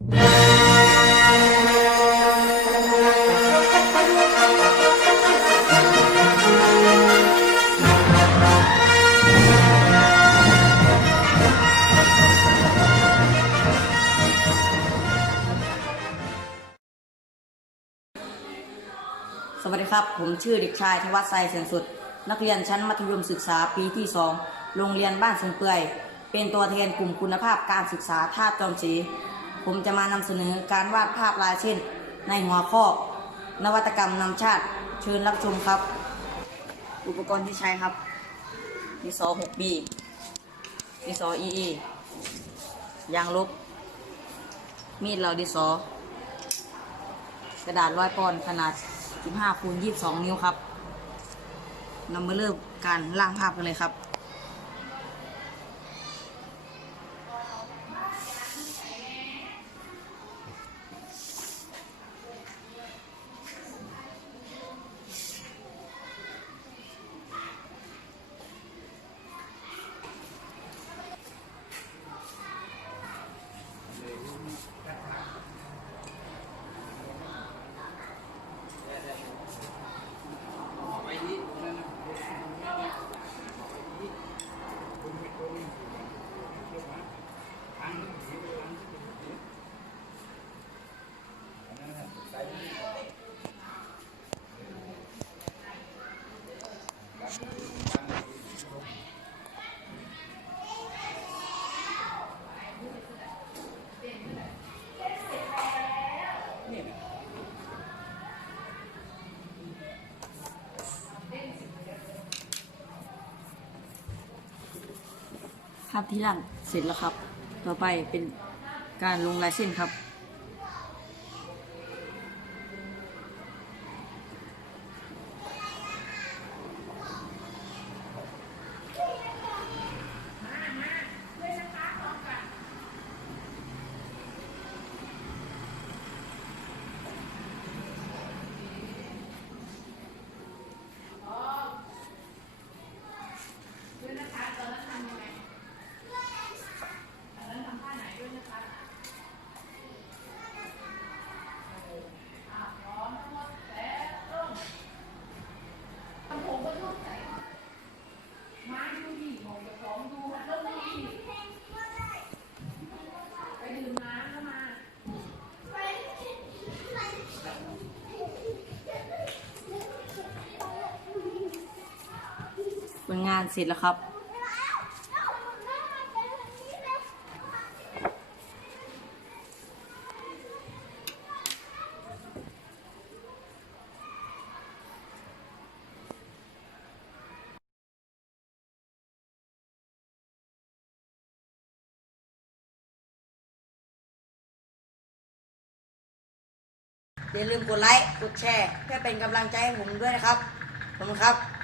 สวัสดีครับ ผมชื่อเด็กชายธวัชชัยเสียนสุด นักเรียนชั้นมัธยมศึกษาปีที่ 2 โรงเรียนบ้านสงเปื่อย เป็นตัวแทนกลุ่มคุณภาพการศึกษาท่าตุจอมศรี ผมจะมานำเสนอการวาดภาพลายเส้น ในหัวข้อ นวัตกรรมนำชาติเชิญรับชมครับ อุปกรณ์ที่ใช้ครับดินสอ 6B ดินสอ EE ยางลบ มีดเหลาดินสอ กระดาษร้อยปอนด์ขนาด 15คูณ22 นิ้วครับนำมาเริ่มการล่างภาพกันเลยครับ ภาพที่ล่างเสร็จแล้วครับ ต่อไปเป็นการลงลายเส้นครับ ลงานเสร็จแล้วครับ อย่าลืมกดไลค์ กดแชร์ เพื่อเป็นกำลังใจให้ผมด้วยนะครับ ขอบคุณครับ